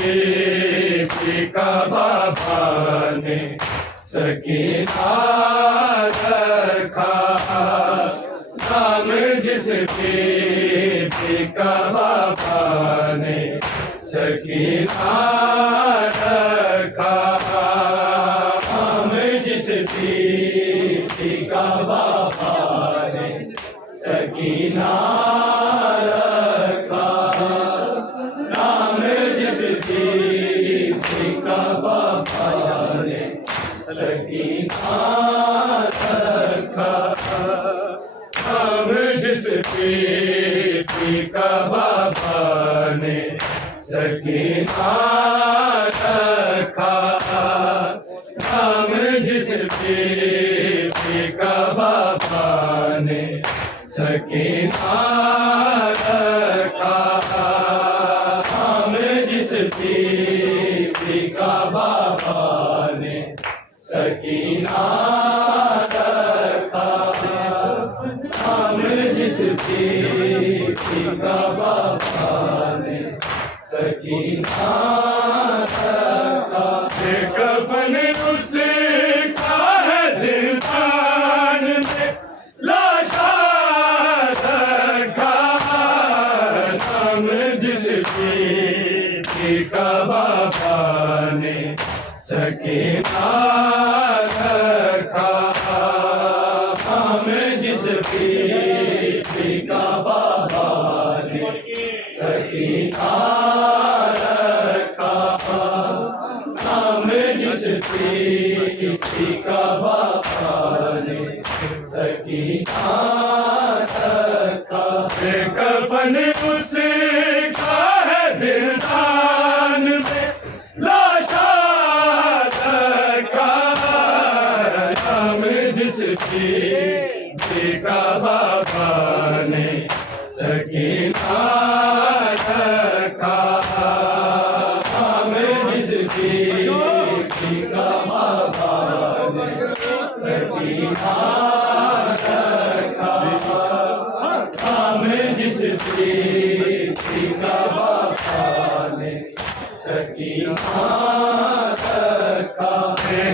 दीपिका बाबा ने सकीना रखा, नाम जिस दीपिका बाबा ने सकीना रखा, नाम जिस दीपिका बाबा ने सकीना रखा, नाम जिस दीपिका बाबा ने सकीना रखा, नाम जिस दीपिका बाबा ने सकीना रखा, नाम जिस दीपिका बाबा ने सकीना रखा, नाम जिस दीपिका बाबा ने सकीना रखा, नाम जिस दीपिका बाबा ने सकीना रखा, कफन उसका है ज़िंदान में लाशा रखा, नाम जिस दीपिका बाबा ने सकीना रखा, नाम जिस दीपिका बाबा ने सकीना रखा, नाम जिस दीपिका बाबा ने सकीना रखा, कफन उसका है ज़िंदान में लाशा रखा, नाम जिस दीपिका बाबा ने सकीना रखा, नाम जिस दीपिका बाबा ने सकीना रखा, नाम जिस दीपिका बाबा ने सकीना रखा,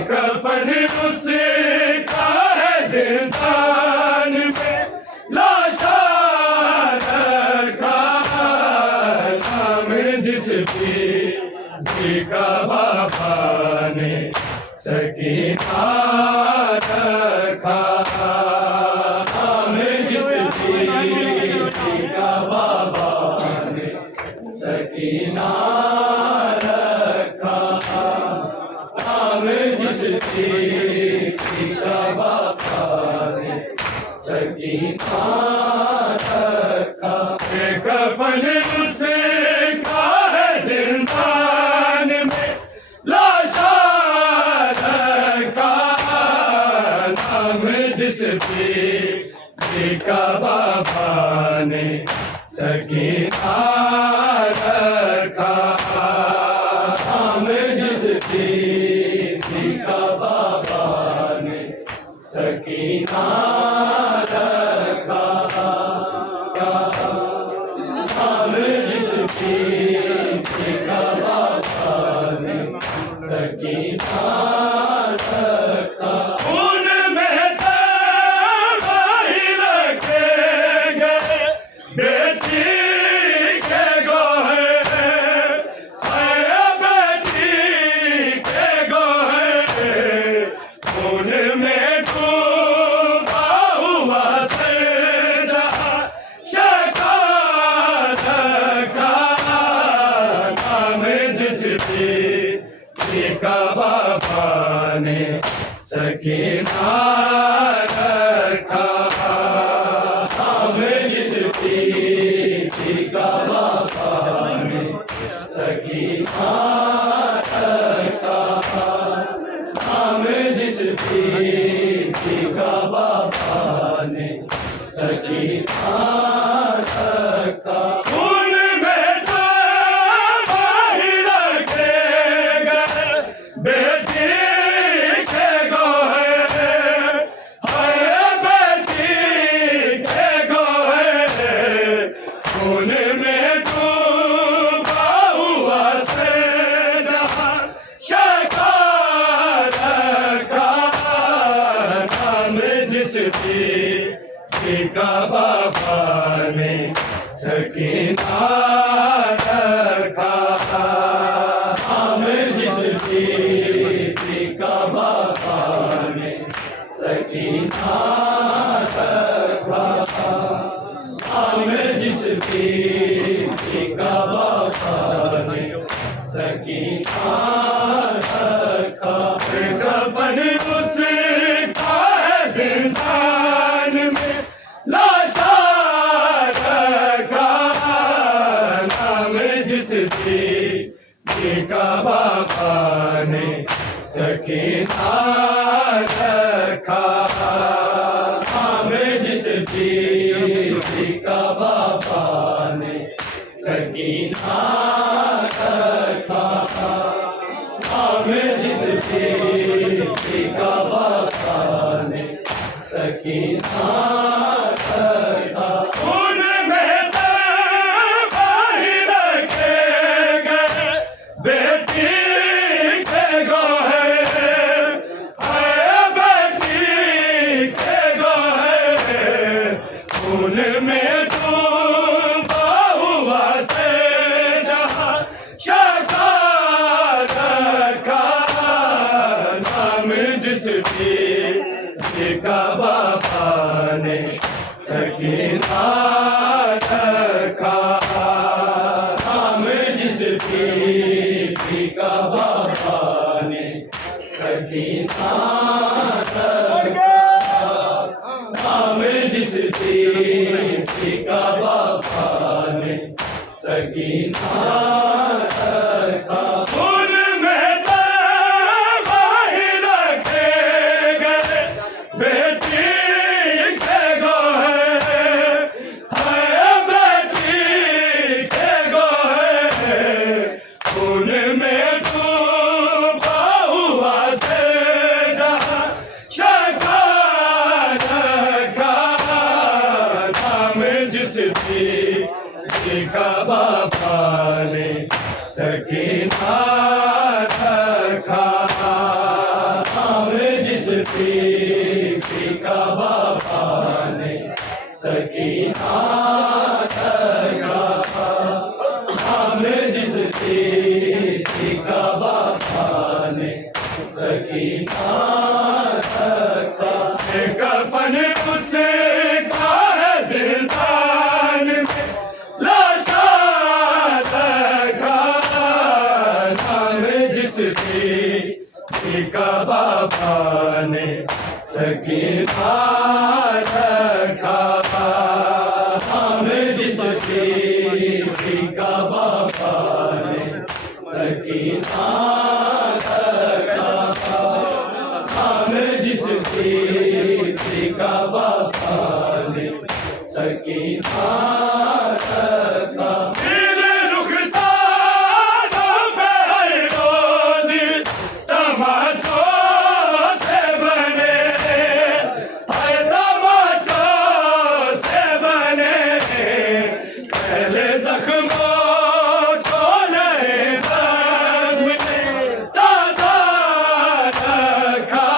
कफन उसका है ज़िंदान में लाशा रखा, नाम जिस दीपिका बाबा ने सकीना रखा, नाम जिस दीपिका बाबा ने सकीना रखा, नाम जिस दीपिका बाबा ने सकीना रखा, कफन उसका है ज़िंदान में लाशा रखा, नाम जिस दीपिका बाबा ने सकीना रखा, नाम जिस दीपिका बाबा ने सकीना रखा, नाम जिस दीपिका बाबा ने सकीना रखा, उनमें दवाई रखे गए बेटी के गोहे, बेटी के गोहे, उनमें डूबा हुआ सजा शका रखा, नाम जिस दीपिका बाबा ने सकीना रखा, नाम जिस दीपिका बाबा ने सकीना रखा, नाम जिस दीपिका बाबा ने सकीना रखा, उनमें दवाई रखे गए बेटी के गोहे, बेटी के गोहे, उनमें डूबा हुआ से ने सकीना रखा। हम जिस बीबी का बाबा ने सकीना रखा। हम जिस बीबी का बाबा ने सकीना रखा। कफन उसका है जिंदान में लाशा रखा। नाम जिस बीबी का बाबा ने सकीना रखा। नाम जिस बीबी का बाबा ने सकीना रखा। नाम जिस बीबी का बाबा ने सकीना रखा। उनमें तबाही रखे गए बेटी के गोहर। बेटी के गोहर उनमें डूबा हुआ से जहाँ शका रखा। नाम जिस बीबी का बाबा ने सकीना रखा। नाम जिस बीबी का बाबा ने सकीना रखा। नाम जिस बीबी का बाबा ने सकीना रखा। उनमें तबाही रखे गए बेटी के गोहर। बेटी के गोहर उनमें डूबा हुआ से जहाँ शका रखा। नाम जिस बीबी का बाबा ने सकीना रखा। नाम जिस बीबी का बाबा ने सकीना रखा। नाम जिस बीबी का बाबा ने सकीना रखा। कफन उसका है जिंदान में लाशा रखा। नाम जिस बीबी का बाबा ने सकीना रखा। नाम जिस बीबी का बाबा ने सकीना रखा। नाम जिस बीबी का बाबा ने सकीना रखा। दिल रुखसारों पे हर रोज तमाचों से बने। हर तमाचों से बने। पहले जख्मों को नए जख्म ने ताजा रखा।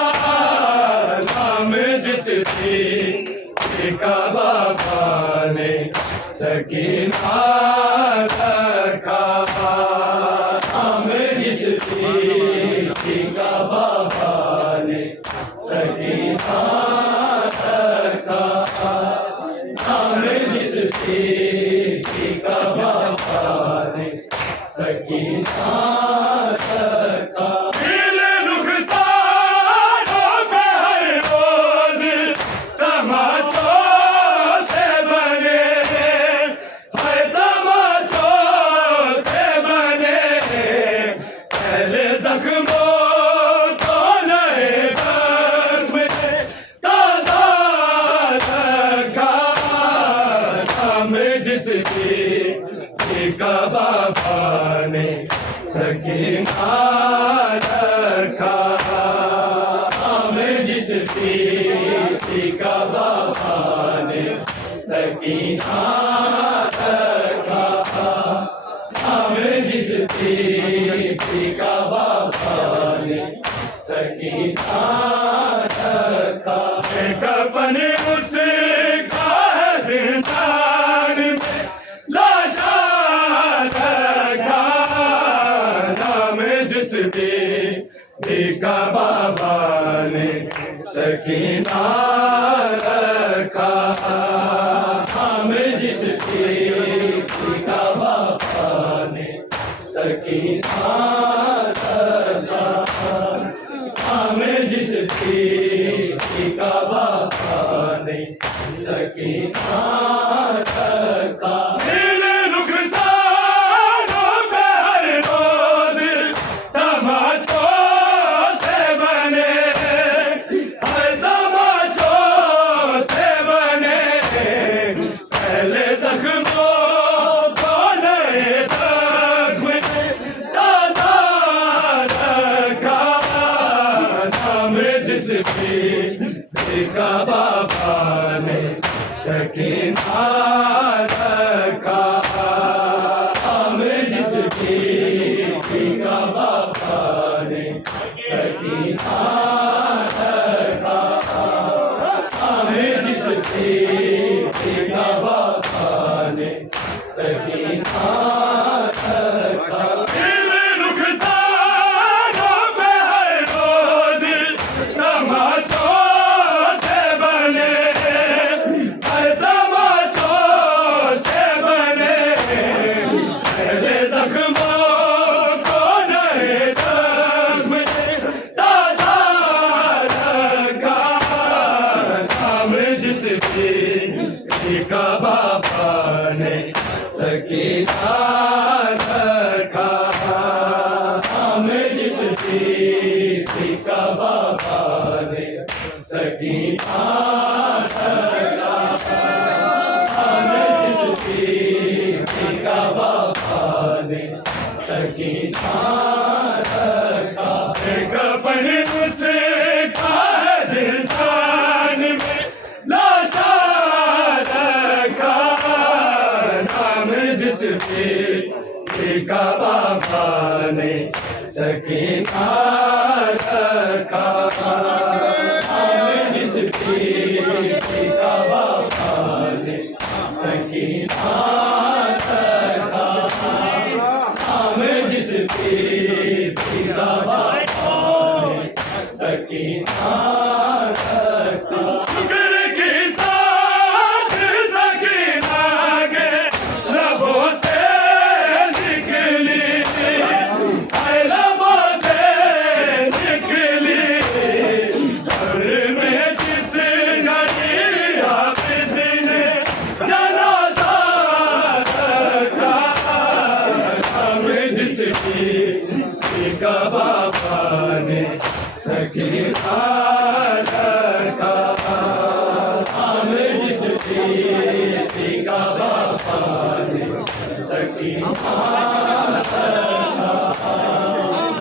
नाम जिस बीबी का बाबा ने सकीना रखा। नाम जिस बीबी का बाबा ने सकीना रखा। नाम जिस बीबी का बाबा ने सकीना रखा। दिल रुखसारों पे हर रोज तमाचों से बने। हर तमाचों से बने। पहले जख्मों को नए जख्म ने ताजा रखा। नाम जिस बीबी का बाबा ने सकीना रखा। नाम जिस बीबी का बाबा ने सकीना रखा। नाम जिस बीबी का बाबा ने सकीना रखा। कफन उसका है जिंदा सकीना रखा हम जिसकी का बाबा ने सकीना रखा हम जिसकी का बाबा ने सकीना रखा का बाबा ने सकीना रखा हम जिसकी का बाबा ने सकीना रखा हम जिसकी का बाबा ने सकीना रखा का बाबा ने सकीना रखा हम जिसकी का बाबा ने सकीना रखा हम जिसकी का बाबा ने सकीना रखा कफन से जिंदान में लाशा जिसकी का बाबा ने सकीना रखा हम जिसकी का बाबा ने सकीना रखा हम जिसकी का बाबा ने सकीना रखा का बाबा ने सकीना रखा हम जिसकी का बाबा ने सकीना रखा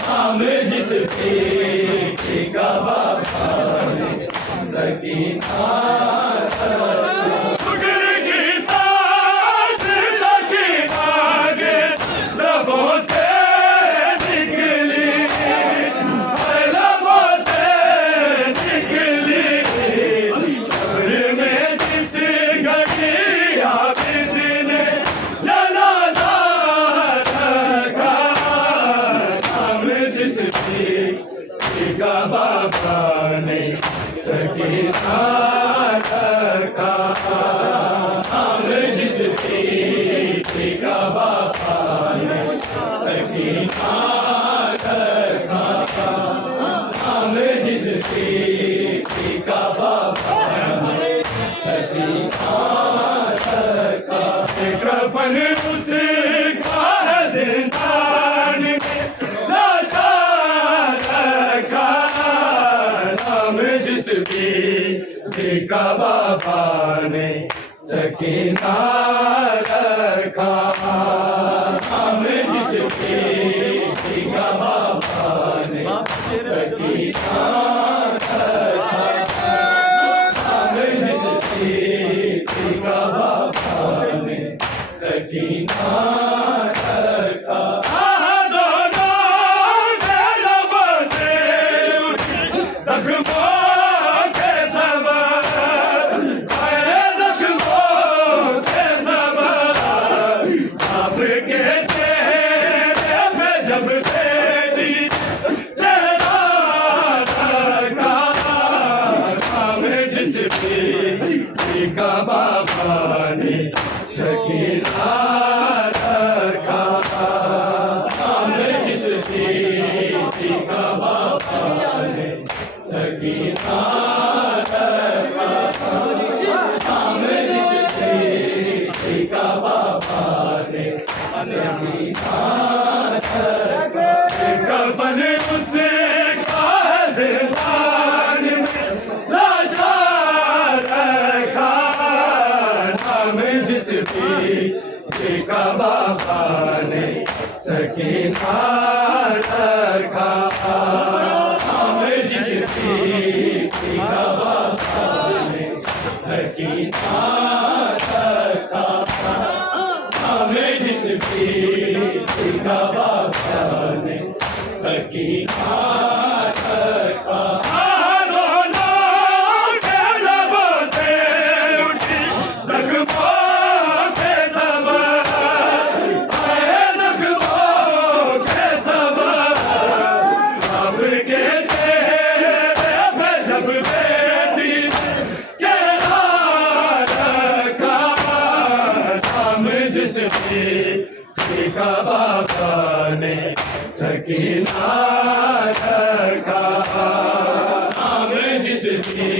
हम जिसकी का बाबा ने सकीना का बाबा ने सकीना रखा हम जिसकी का बाबा ने सकीना रखा हम जिसकी का बाबा ने सकीना रखा कफन उसका जिंदान में लाशा जिसकी का बाबा ने सकीना रखा हम जिसकी का बाबा ने सकीना रखा हम जिसकी का बाबा ने सकीना रखा सकीना रखा नाम जिसकी टीका बाबा ने सकीना रखा नाम जिसकी टीका बाबा ने सकीना रखा कफन उसे का जिंदान में लाशा रखा नाम जिसकी टीका बाबा ने सकीना रखा नाम जिसकी टीका बाबा ने सकीना रखा नाम जिसकी टीका बाबा ने सकीना रखा रोना के लब से उठी जख्मों के सबब जख्मों के सबब अब के चेहरे पे जब बेटी चेहरा रखा नाम जिसकी टीका बाबा ने सकीना रखा नाम जिसकी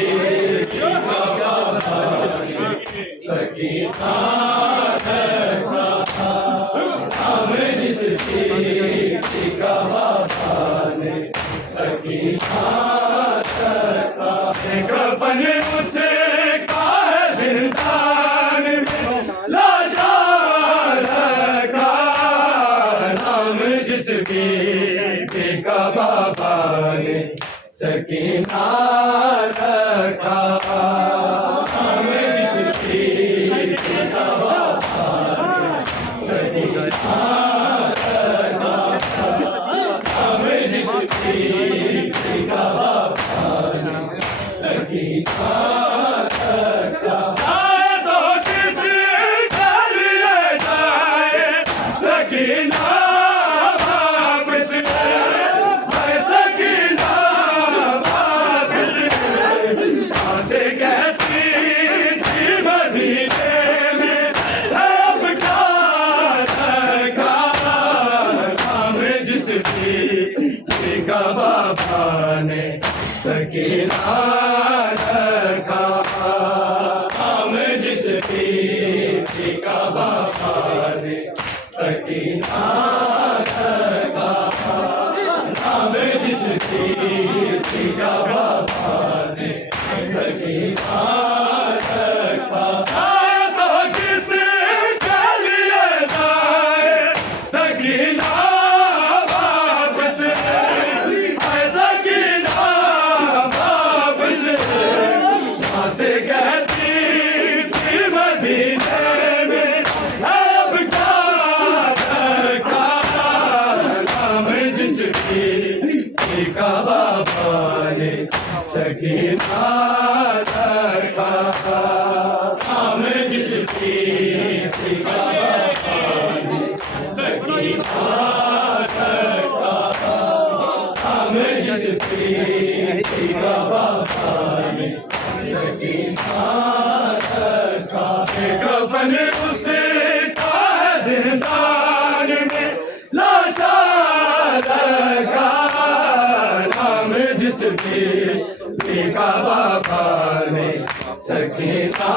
टीका बाबा ने सकीना रखा नाम जिसकी टीका बाबा ने सकीना रखा कफन उसे का जिंदान में लाशा रखा नाम जिसकी टीका बाबा ने सकीना रखा नाम जिसकी टीका बाबा ने सकीना रखा नाम जिसकी टीका बाबा ने सकीना रखा तो किस कर ले जाए सकीना वापस सकीना वापस से कहती थी मदीने में अब क्या रखा नाम जिसकी टीका बाबा ने सकीना रखा नाम जिसकी टीका बाबा ने सकीना रखा नाम जिसकी टीका बाबा ने सकीना रखा तो किस के लिए जाए सकीना वापस सकीना वापस से कहती थी मदीने में अब क्या रखा नाम जिसकी टीका बाबा ने सकीना रखा नाम जिसकी टीका बाबा ने सकीना रखा नाम जिसकी टीका बाबा ने सकीना रखा कफन उसे का जिंदान में लाशा रखा नाम जिसकी टीका बाबा ने सकीना